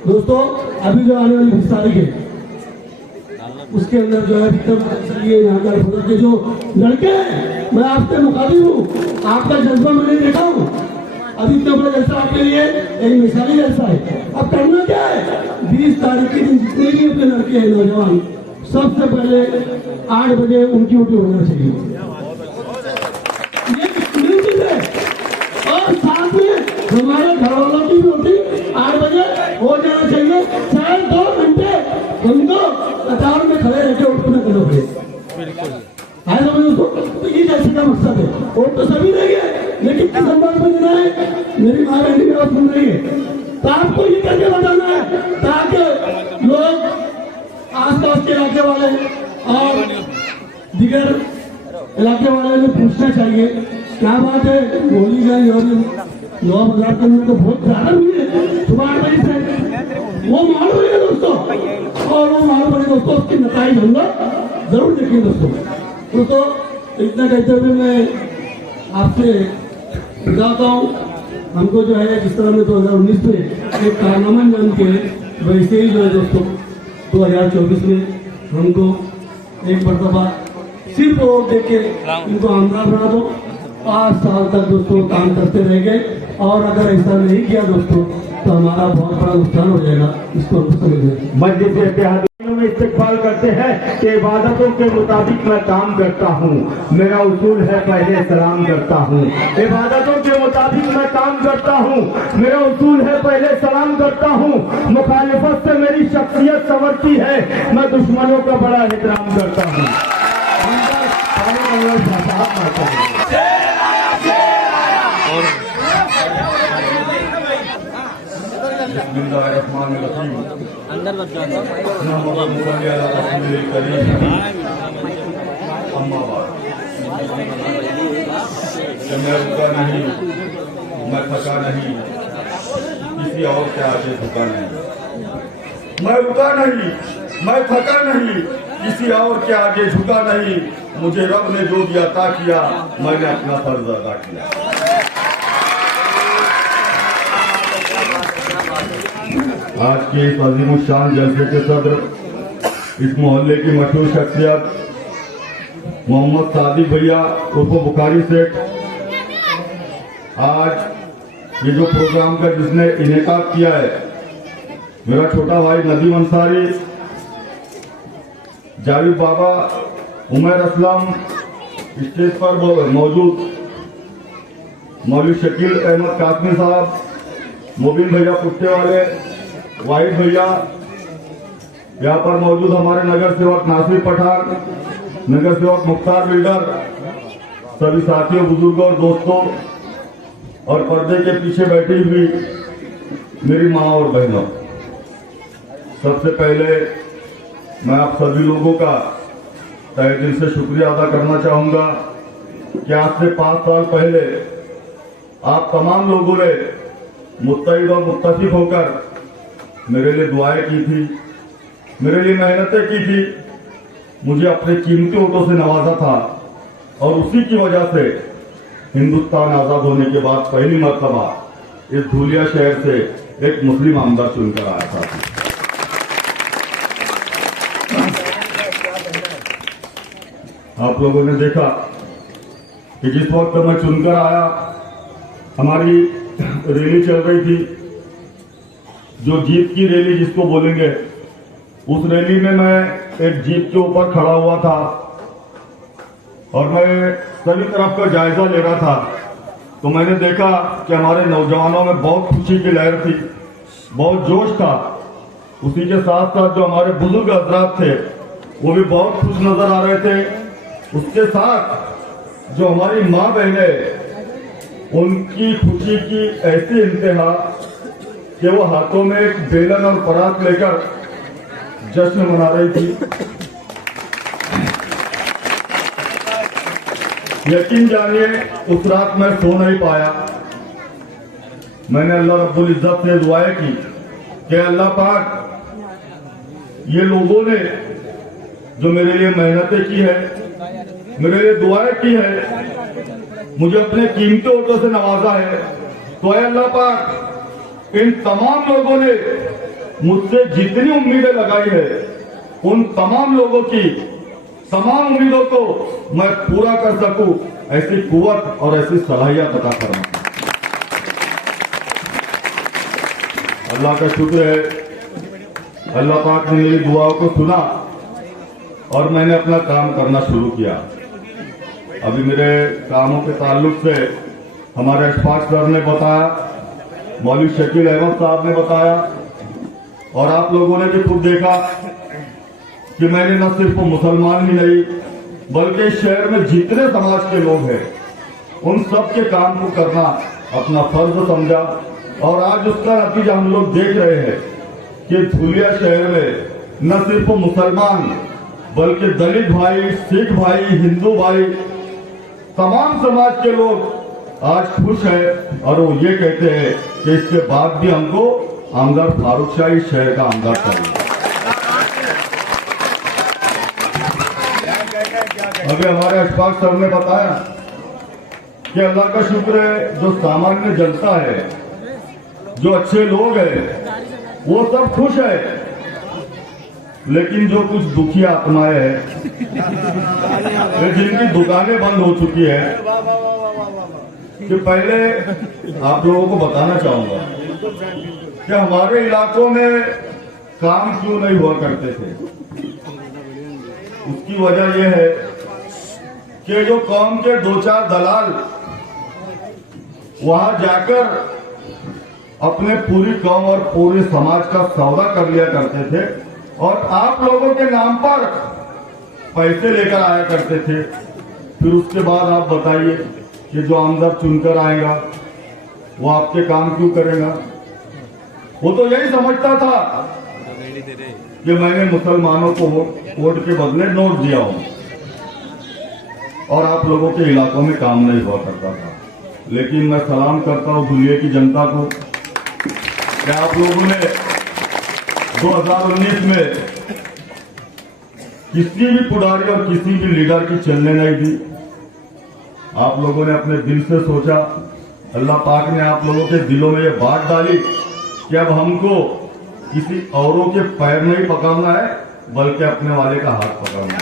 दोस्तों अभी जो आने वाली 20 तारीख है उसके अंदर जो है ये यहाँ का के जो लड़के हैं, मैं आपसे मुखातिब हूँ, आपका जज्बा मैंने देखा हूँ। अभी इतना बड़ा जलसा आपके लिए एक मिसाली जलसा है। अब करना क्या है, 20 तारीख के दिन जितने भी अपने लड़के हैं नौजवान, सबसे पहले 8 बजे उनकी ड्यूटी होना चाहिए, ये मेरी चीज है। और साथ में हमारे घर वालों की भी होती 8 बजे हो जाना चाहिए, चाहे 2 घंटे हमको कतार में खड़े रहकर वोट न करना पड़े। है समझो तो ये जैसे का मकसद है। वोट तो सभी देंगे, लेकिन किस अंदाज में देना है, मेरी माँ बहन की बात सुन रही है, तो आपको ये करके बताना है ताकि लोग आसपास के इलाके वाले और दिगर इलाके वाले ने पूछना चाहिए क्या बात है, गोली गई और 9,000 के अंदर तो बहुत ज्यादा हुई है सुबह 8 बजे से, वो मार रही है दोस्तों, और वो मार पड़े दोस्तों, उसकी नताइज हम लोग जरूर देखेंगे दोस्तों। इतना कहते हुए मैं आपसे बताता हूँ, हमको जो है जिस तरह में 2019 में एक कारनामा नाम के, वैसे ही जो है दोस्तों 2024 में हमको एक मरतबा सिर्फ वोट देके इनको आमदार बना दो। 5 साल तक दोस्तों काम करते रह गए, और अगर ऐसा नहीं किया दोस्तों तो हमारा बहुत बड़ा नुकसान हो जाएगा, इसको हम समझें। मस्जिद इत्तेहादियों में इस्तेकबाल करते हैं कि इबादतों के मुताबिक मैं काम करता हूँ, मेरा उसूल है पहले सलाम करता हूँ। इबादतों के मुताबिक मैं काम करता हूँ, मेरा उसूल है पहले सलाम करता हूँ। मुखालिफत से मेरी शख्सियत संवरती है, मैं दुश्मनों का बड़ा एहतराम करता हूँ। अंदर मत जाओ। मैं रुका नहीं, मैं थका नहीं, किसी और के आगे झुका नहीं। मैं रुका नहीं, मैं थका नहीं, किसी और के आगे झुका नहीं। मुझे रब ने जो भी अता किया, मैंने अपना फर्ज अदा किया। आज के इस अजीमुशान जलसे के सदर, इस मोहल्ले की मशहूर शख्सियत मोहम्मद सादिक भैया उर्फ बुखारी सेठ, आज ये जो प्रोग्राम का जिसने इनेकाद किया है, मेरा छोटा भाई नदीम अंसारी, जावेद बाबा, उमर असलम, स्टेज पर मौजूद मौलवी शकील अहमद कासमी साहब, मोबिन भैया पुट्टे वाले, वाहिद भैया, यहाँ पर मौजूद हमारे नगर सेवक नासिर पठान, नगर सेवक मुख्तार बिल्डर, सभी साथियों, बुजुर्गों और दोस्तों, और पर्दे के पीछे बैठी हुई मेरी माँ और बहनों, सबसे पहले मैं आप सभी लोगों का तहे दिल से शुक्रिया अदा करना चाहूंगा कि आज से 5 साल पहले आप तमाम लोगों ने मुत्तहिद और मुत्तफिक होकर मेरे लिए दुआएं की थी, मेरे लिए मेहनतें की थी, मुझे अपने कीमती वोटों से नवाजा था, और उसी की वजह से हिंदुस्तान आजाद होने के बाद पहली मर्तबा इस धुलिया शहर से एक मुस्लिम आमदार चुनकर आया था। आप लोगों ने देखा कि जिस वक्त मैं चुनकर आया, हमारी रैली चल रही थी, जो जीप की रैली जिसको बोलेंगे, उस रैली में मैं एक जीप के ऊपर खड़ा हुआ था और मैं सभी तरफ का जायजा ले रहा था। तो मैंने देखा कि हमारे नौजवानों में बहुत खुशी की लहर थी, बहुत जोश था। उसी के साथ साथ जो हमारे बुजुर्ग हजरात थे वो भी बहुत खुश नजर आ रहे थे। उसके साथ जो हमारी माँ बहनें, उनकी खुशी की ऐसी इंतहा कि वो हाथों में एक बेलन और परात लेकर जश्न मना रही थी। यकीन जानिए उस रात मैं सो नहीं पाया। मैंने अल्लाह रब्बुल इज्जत से दुआएं की कि अल्लाह पाक, ये लोगों ने जो मेरे लिए मेहनतें की है, मेरे लिए दुआएं की है, मुझे अपने कीमती वोटों से नवाजा है, तो अल्लाह पाक इन तमाम लोगों ने मुझसे जितनी उम्मीदें लगाई है, उन तमाम लोगों की तमाम उम्मीदों को मैं पूरा कर सकूं, ऐसी कुव्वत और ऐसी सलाहियत अता करना। अल्लाह का शुक्र है, अल्लाह पाक ने मेरी दुआओं को सुना और मैंने अपना काम करना शुरू किया। अभी मेरे कामों के ताल्लुक से हमारे अशफाक सर ने बताया, मौलवी शकील अहमद साहब ने बताया, और आप लोगों ने भी खुद देखा कि मैंने न सिर्फ मुसलमान ही नहीं बल्कि इस शहर में जितने समाज के लोग हैं उन सब के काम को करना अपना फर्ज समझा। और आज उसका नतीजा हम लोग देख रहे हैं कि धुलिया शहर में न सिर्फ मुसलमान बल्कि दलित भाई, सिख भाई, हिंदू भाई, तमाम समाज के लोग आज खुश हैं और वो ये कहते हैं कि इसके बाद भी हमको आमदार फारूक शाह इस शहर का आमदार चाहिए। अभी हमारे अशफाक सर ने बताया कि अल्लाह का शुक्र है, जो सामान्य जनता है, जो अच्छे लोग हैं, वो सब खुश है, लेकिन जो कुछ दुखी आत्माएं हैं, जिनकी दुकानें बंद हो चुकी है, कि पहले आप लोगों को बताना चाहूंगा कि हमारे इलाकों में काम क्यों नहीं हुआ करते थे। उसकी वजह यह है कि जो कौम के दो चार दलाल वहां जाकर अपने पूरी कौम और पूरे समाज का सौदा कर लिया करते थे और आप लोगों के नाम पर पैसे लेकर आया करते थे। फिर उसके बाद आप बताइए कि जो आमदार चुनकर आएगा वो आपके काम क्यों करेगा। वो तो यही समझता था कि मैंने मुसलमानों को वोट के बदले नोट दिया हूं और आप लोगों के इलाकों में काम नहीं हुआ करता था। लेकिन मैं सलाम करता हूं दुनिया की जनता को कि आप लोगों ने 2019 में किसी भी पुडारी और किसी भी लीडर की चलने नहीं दी। आप लोगों ने अपने दिल से सोचा, अल्लाह पाक ने आप लोगों के दिलों में ये बात डाली कि अब हमको किसी औरों के पैर नहीं पकड़ना है बल्कि अपने वाले का हाथ पकड़ना है।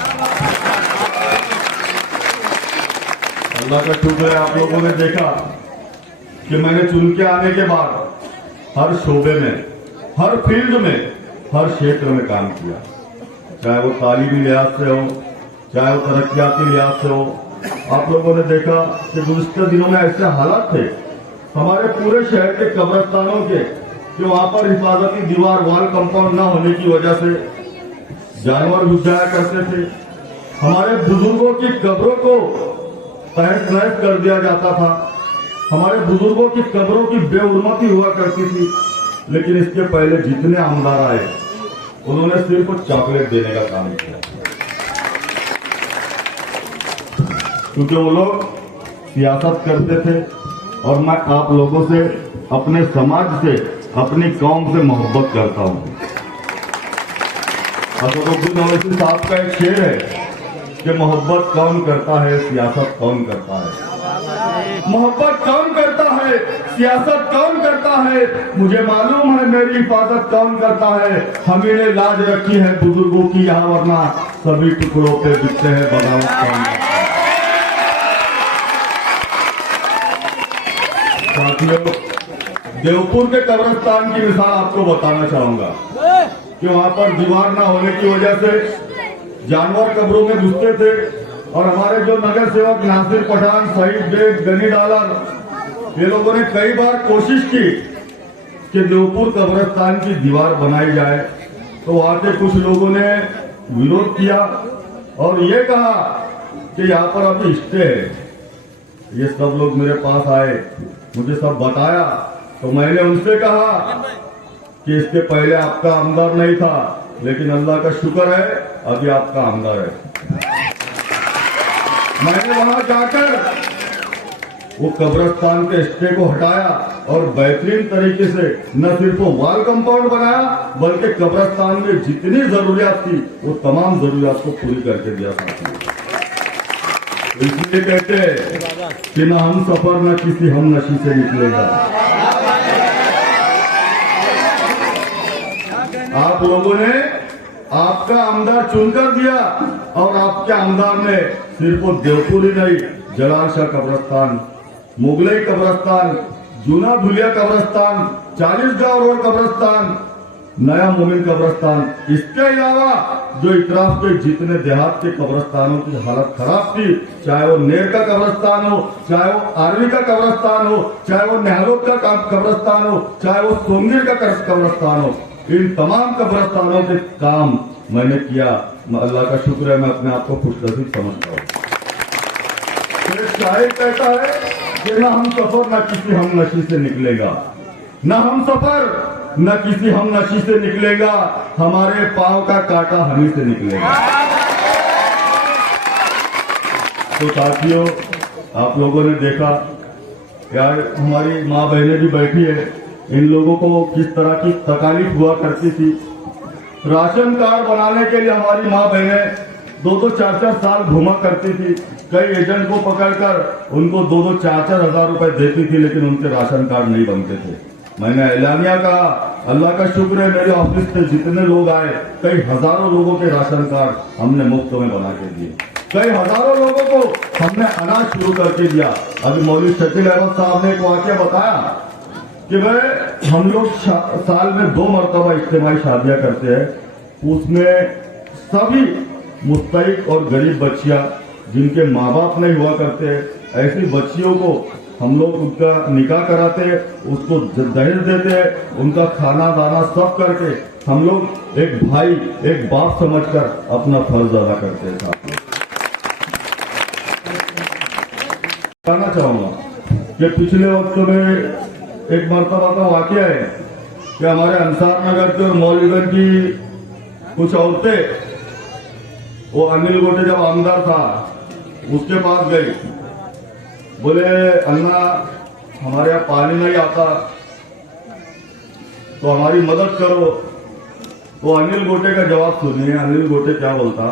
अल्लाह का शुक्र है, आप लोगों ने देखा कि मैंने चुन के आने के बाद हर शोबे में, हर फील्ड में, हर क्षेत्र में काम किया, चाहे वो तालीमी लिहाज से हो, चाहे वो तरक्याती लिहाज से हो। आप लोगों ने देखा कि गुज़िश्ता दिनों में ऐसे हालात थे हमारे पूरे शहर के कब्रिस्तानों के कि वहां पर हिफाजती दीवार, वॉल कंपाउंड न होने की वजह से जानवर घुस जाया करते थे। हमारे बुजुर्गों की कब्रों को तहस नहस कर दिया जाता था। हमारे बुजुर्गों की कब्रों की बेउर्मती हुआ करती थी। लेकिन इसके पहले जितने आमदार आए उन्होंने सिर्फ चॉकलेट देने का काम किया, क्योंकि वो लोग सियासत करते थे। और मैं आप लोगों से, अपने समाज से, अपनी कौम से मोहब्बत करता हूं। असदुद्दीन ओवैसी साहब का एक शेर है कि मोहब्बत कौन करता है, सियासत कौन करता है। मोहब्बत कौन करता है, सियासत कौन करता है, मुझे मालूम है मेरी हिफाजत कौन करता है। हम ने लाज रखी है बुजुर्गों की यहाँ, वरना सभी टुकड़ों पे बिकते हैं बगावत कौन करता है। साथियों, देवपुर के कब्रिस्तान की मिसाल आपको बताना चाहूंगा कि वहां पर दीवार न होने की वजह से जानवर कब्रों में घुसते थे, और हमारे जो नगर सेवक नासिर पठान, शहीद बेग, गनी डालर, ये लोगों ने कई बार कोशिश की कि देवपुर कब्रिस्तान की दीवार बनाई जाए। तो वहां से कुछ लोगों ने विरोध किया और ये कहा कि यहाँ पर अभी स्टे है। ये सब लोग मेरे पास आए, मुझे सब बताया, तो मैंने उनसे कहा कि इसके पहले आपका आमदार नहीं था, लेकिन अल्लाह का शुक्र है अभी आपका आमदार है। मैंने वहां जाकर वो कब्रिस्तान के स्टे को हटाया और बेहतरीन तरीके से न सिर्फ वो वॉल कंपाउंड बनाया, बल्कि कब्रिस्तान में जितनी जरूरियात थी वो तमाम जरूरियात को पूरी करके दिया साथी। इसलिए कहते हैं कि न हम सफर न किसी हम नशी से निकलेगा। आप लोगों ने आपका आमदार चुनकर दिया, और आपके आमदार ने सिर्फ वो देवपुर ही नहीं, जलाल शाह कब्रिस्तान, मुगलई कब्रिस्तान, जूना धुलिया कब्रिस्तान, 40 गांव रोड कब्रिस्तान, नया मोमिन कब्रिस्तान, इसके अलावा जो इतराफ के जितने देहात के कब्रिस्तानों की हालत खराब थी, चाहे वो नेर का कब्रिस्तान हो, चाहे वो आर्मी का कब्रिस्तान हो, चाहे वो नेहलोक का कब्रिस्तान हो, चाहे वो सोनगिर का कब्रिस्तान हो, इन तमाम कब्रिस्तानों के काम मैंने किया। अल्लाह का शुक्र है, मैं अपने आप को खुशनसीब समझता हूँ। फिर शायर कहता है कि न हम सफर न किसी हम नशी से निकलेगा, न हम सफर न किसी हम नशी से निकलेगा, हमारे पांव का कांटा हमी से निकलेगा। तो साथियों, आप लोगों ने देखा यार, हमारी माँ बहनें भी बैठी है, इन लोगों को किस तरह की तकलीफ हुआ करती थी। राशन कार्ड बनाने के लिए हमारी माँ बहनें 2-2, 4-4 साल घुमा करती थी, कई एजेंट को पकड़कर उनको 2-2, 4-4 हजार रुपए देती थी, लेकिन उनके राशन कार्ड नहीं बनते थे। मैंने ऐलानिया कहा, अल्लाह का शुक्र है मेरे ऑफिस से जितने लोग आए, कई हजारों लोगों के राशन कार्ड हमने मुफ्त में बना के दिए, कई हजारों लोगों को हमने अनाज शुरू करके दिया। अभी मौलवी शकील अहमद साहब ने एक वाकया बताया कि भाई हम लोग साल में 2 मरतबा इज्तिमाई शादियां करते हैं, उसमें सभी मुस्तहिक और गरीब बच्चियां जिनके माँ बाप नहीं हुआ करते, ऐसी बच्चियों को हम लोग उनका निकाह कराते हैं, उसको दहेज देते हैं, उनका खाना दाना सब करके हम लोग एक भाई एक बाप समझकर अपना फर्ज अदा करते हैं। कहना चाहूंगा कि पिछले वक्त में एक मरतबा का वाकया है कि हमारे अंसार नगर के और मौलवीगंज की कुछ औरतें, वो अनिल गोटे जब आमदार था उसके पास गई, बोले अन्ना हमारे यहाँ पानी नहीं आता तो हमारी मदद करो। तो अनिल गोटे का जवाब सुनिए, अनिल गोटे क्या बोलता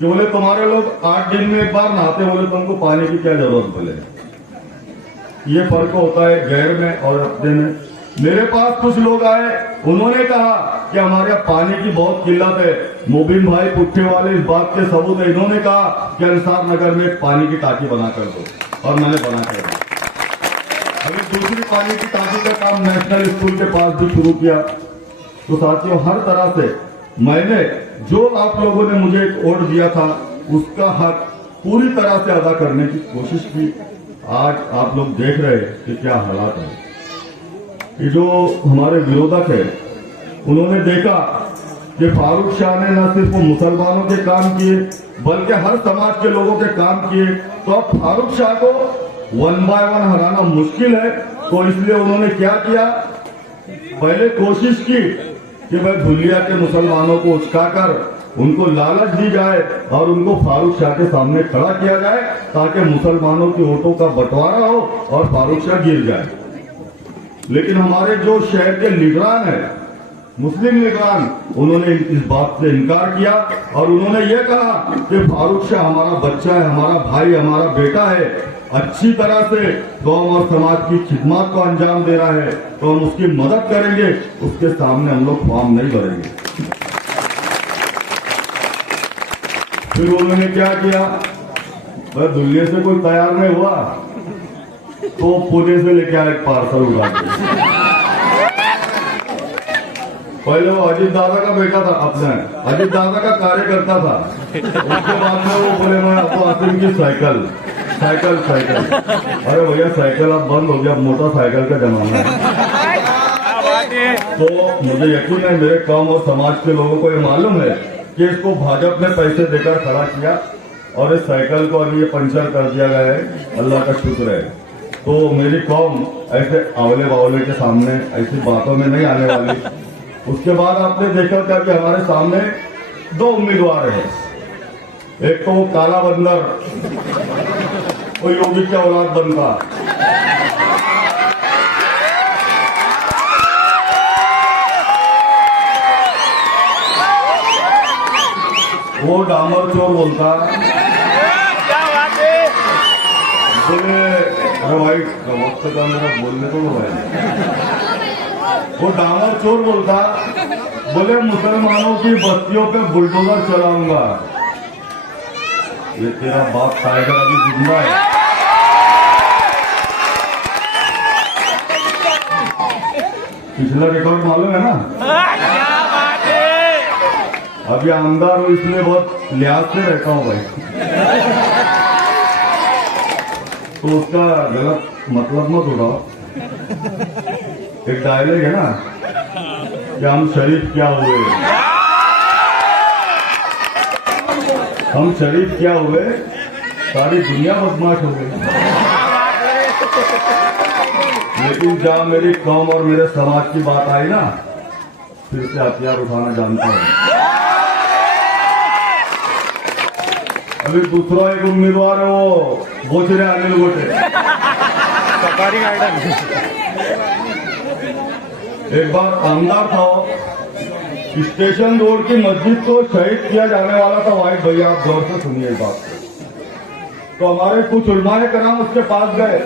कि बोले तुम्हारे लोग 8 दिन में एक बार नहाते, बोले तुमको पानी की क्या जरूरत। बोले ये फर्क होता है गैर में और अपने में। मेरे पास कुछ लोग आए, उन्होंने कहा कि हमारे यहाँ पानी की बहुत किल्लत है, मोबिन भाई पुट्ठे वाले इस बात के सबूत है। इन्होंने कहा कि अंसार नगर में एक पानी की टाकी बना कर दो, और मैंने बना कर दी। अभी दूसरी पानी की टाकी का काम नेशनल स्कूल के पास भी शुरू किया। तो साथियों, हर तरह से मैंने जो आप लोगों ने मुझे एक वोट दिया था उसका हक पूरी तरह से अदा करने की कोशिश की। आज आप लोग देख रहे हैं कि क्या हालात है। ये जो हमारे विरोधक है, उन्होंने देखा कि फारूक शाह ने न सिर्फ मुसलमानों के काम किए बल्कि हर समाज के लोगों के काम किए, तो अब फारूक शाह को 1 by 1 हराना मुश्किल है। तो इसलिए उन्होंने क्या किया, पहले कोशिश की कि भाई धुलिया के मुसलमानों को उचकाकर उनको लालच दी जाए और उनको फारूक शाह के सामने खड़ा किया जाए, ताकि मुसलमानों की वोटों का बंटवारा हो और फारूक शाह गिर जाए। लेकिन हमारे जो शहर के लीडरान है, मुस्लिम लीडरान उन्होंने इस बात से इनकार किया और उन्होंने ये कहा कि फारूक शाह हमारा बच्चा है, हमारा भाई, हमारा बेटा है, अच्छी तरह से कौम और समाज की खिदमत को अंजाम दे रहा है, तो हम उसकी मदद करेंगे, उसके सामने हम लोग फॉर्म नहीं भरेंगे। फिर उन्होंने क्या किया, बस दिल्ली से कोई तैयार नहीं हुआ तो पुणे से लेके आए एक पार्सल उठा के। पहले वो अजीत दादा का बेटा था, अपने अजीत दादा का कार्यकर्ता था, उसके बाद में वो बोले मैं आपको आसिम की साइकिल साइकिल साइकिल। अरे भैया साइकिल अब बंद हो गया, मोटरसाइकिल का जमाना है। तो मुझे यकीन है मेरे कौम और समाज के लोगों को ये मालूम है कि इसको भाजपा ने पैसे देकर खड़ा किया और इस साइकिल को अभी ये पंचर कर दिया गया है, अल्लाह का शुक्र है। तो मेरी कौम ऐसे आवले बावले के सामने ऐसी बातों में नहीं आने वाली। उसके बाद आपने देखा था कि हमारे सामने 2 उम्मीदवार हैं, एक तो वो काला बंदर, वो योगी के औलाद बनता, वो डामर चोर बोलता, बोले अरे भाई वक्त का मेरा बोलने तो भाई, वो डामर चोर बोलता, बोले मुसलमानों की बस्तियों पे बुलडोजर चलाऊंगा। ये तेरा बाप टाइगर अभी जिंदा है। पिछला रिकॉर्ड मालूम है ना? अभी आमदार हूं इसलिए बहुत लिहाज से रहता हूं भाई, तो उसका गलत मतलब मत उठाओ। एक डायलॉग है ना कि हम शरीफ क्या हुए, हम शरीफ क्या हुए, सारी दुनिया बदमाश हो गई। लेकिन जहां मेरी कौम और मेरे समाज की बात आई ना, फिर से हथियार उठाना जानता हूं। अभी दूसरा एक उम्मीदवार है, वो बोचरे अनिल गोटे, सफारी गार्डन। एक बार आमदार था, स्टेशन रोड की मस्जिद को शहीद किया जाने वाला था। वाइट भैया आप गौर से सुनिए बात। तो हमारे कुछ उलमाए कराम उसके पास गए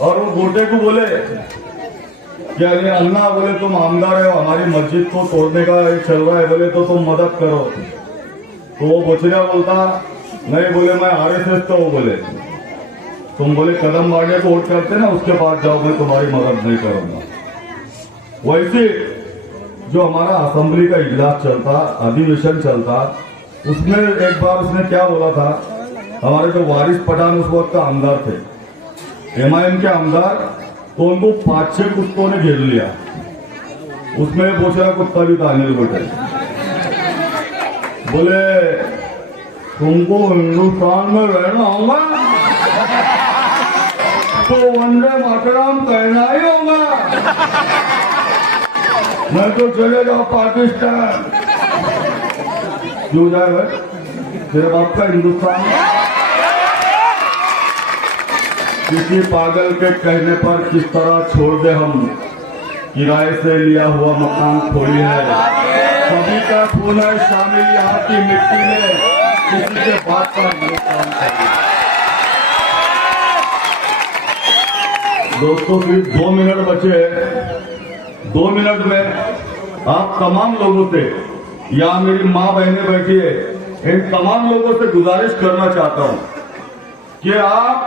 और वो गोटे को बोले कि अरे अन्ना, बोले तुम आमदार हो, हमारी मस्जिद को तोड़ने का चल रहा है, बोले तो तुम मदद करो। तो वो बोचरिया बोलता नहीं, बोले मैं RSS तो हूं, बोले तुम बोले कदम बाड़िया को वोट करते ना, उसके बाद जाओ, मैं तुम्हारी मदद नहीं करूंगा। वैसे जो हमारा असेंबली का इजलास चलता, अधिवेशन चलता, उसमें एक बार उसने क्या बोला था, हमारे जो वारिस पठान उस वक्त का आमदार थे, MIM के आमदार, तो उनको 5-6 कुत्तों ने घेर लिया, उसमें बोचरा कुत्ता भी था अनिल गोटे। बोले तुमको हिंदुस्तान में रहना होगा तो वंदे मातरम कहना ही होगा, नहीं तो चले जाओ पाकिस्तान। क्यों जाए भाई, तेरे बाप का हिंदुस्तान। किसी पागल के कहने पर किस तरह छोड़ दे हम, किराए से लिया हुआ मकान थोड़ी है, सभी का खून है शामिल यहाँ की मिट्टी में, किसी के बात का हिंदुस्तान चाहिए। दोस्तों सिर्फ 2 मिनट बचे, 2 मिनट में आप तमाम लोगों से, यहाँ मेरी माँ बहनें बैठी है, इन तमाम लोगों से गुजारिश करना चाहता हूँ कि आप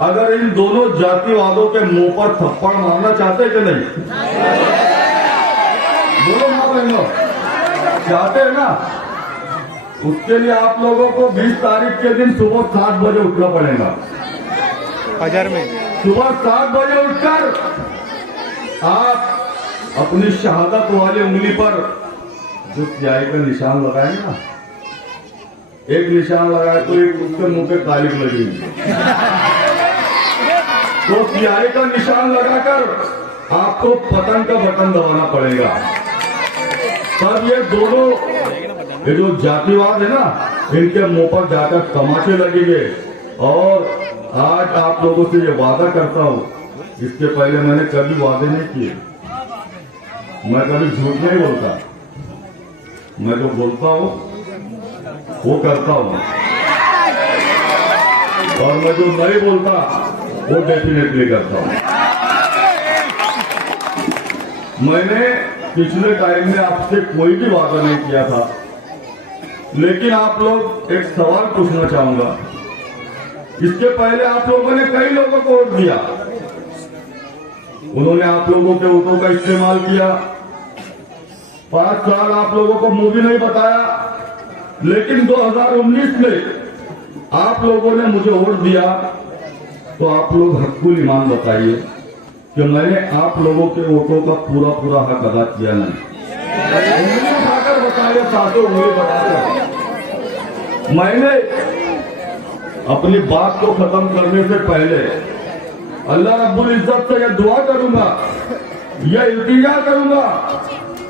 अगर इन दोनों जातिवादों के मुंह पर थप्पड़ मारना चाहते कि नहीं, बोलो माँ बहनों, चाहते हैं ना? उसके लिए आप लोगों को 20 तारीख के दिन सुबह 7 बजे उठना पड़ेगा। फजर में सुबह 7 बजे उठकर आप अपनी शहादत वाली उंगली पर जो स्याही का निशान लगाए ना, एक निशान लगाए तो एक उसके मुंह पे तालिब लगेगी, तो स्याही का निशान लगाकर आपको पतन का बटन दबाना पड़ेगा। तब ये दोनों, ये जो जातिवाद है ना, इनके मुंह पर जाकर तमाचे लगेंगे। और आज आप लोगों से ये वादा करता हूं, इसके पहले मैंने कभी वादे नहीं किए, मैं कभी झूठ नहीं बोलता। मैं जो बोलता हूँ वो करता हूँ, और मैं जो नहीं बोलता वो डेफिनेटली करता हूँ। मैंने पिछले टाइम में आपसे कोई भी वादा नहीं किया था, लेकिन आप लोग एक सवाल पूछना चाहूंगा। इसके पहले आप लोगों ने कई लोगों को वोट दिया, उन्होंने आप लोगों के वोटों का इस्तेमाल किया। 5 साल आप लोगों को मुंह भी नहीं बताया, लेकिन 2019 में आप लोगों ने मुझे वोट दिया, तो आप लोग हक़ुल ईमान बताइए कि मैंने आप लोगों के वोटों का पूरा हक अदा किया नहीं। उंगली उठाकर बताइए, सातों उंगली बताकर। मैंने अपनी बात को खत्म करने से पहले अल्लाह रब्बुल इज्जत से यह दुआ करूंगा, यह इल्तिजा करूंगा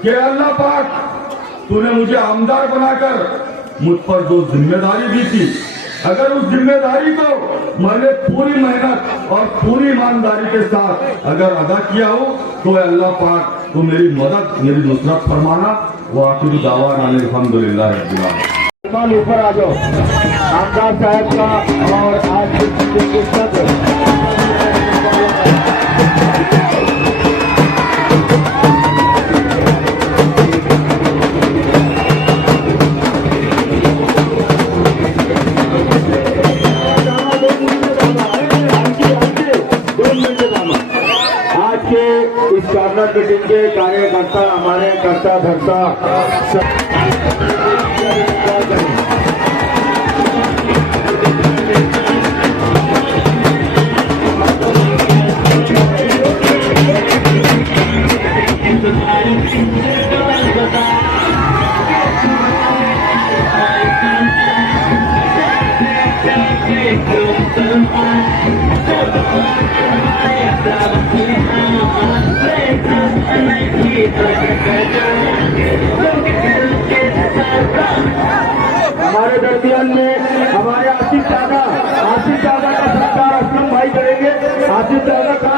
कि अल्लाह पाक तूने मुझे आमदार बनाकर मुझ पर जो जिम्मेदारी दी थी, अगर उस जिम्मेदारी को मैंने पूरी मेहनत और पूरी ईमानदारी के साथ अगर अदा किया हो, तो अल्लाह पाक तो मेरी मदद, मेरी नुसरत फरमाना। वो आखिर दावा अल्हम्दुलिल्लाह रब्बिल आलमीन। ऊपर आ जाओ, आमदार साहब का और आज के सत्र इस कॉर्नर मीटिंग के कार्यकर्ता, हमारे कर्ता धर्ता हमारे दरमियान में हमारे आसिफ दादा का सत्कार असलम भाई करेंगे। आसिफ दादा का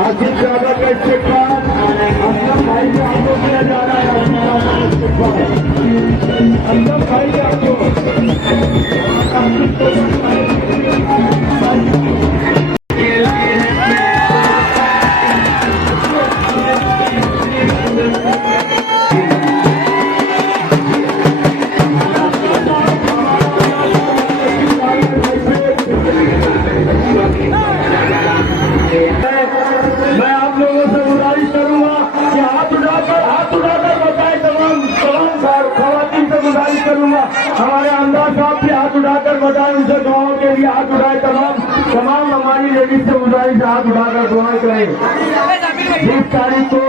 आसिफ दादा का इस्तेमाल असलम भाई को आपको किया जा रहा है। असलम भाई को आपको मैं आप लोगों से गुजारिश करूंगा कि हाथ उठाकर बताएं। तमाम खवातीन से गुजारिश करूंगा, हमारे आमदार साहब भी हाथ उठाकर बताएं, उनसे दुआओं के लिए हाथ उठाए। तमाम हमारी लेडीज से गुजारिश हाथ उठाकर दुआएं करें। 20 तारीख को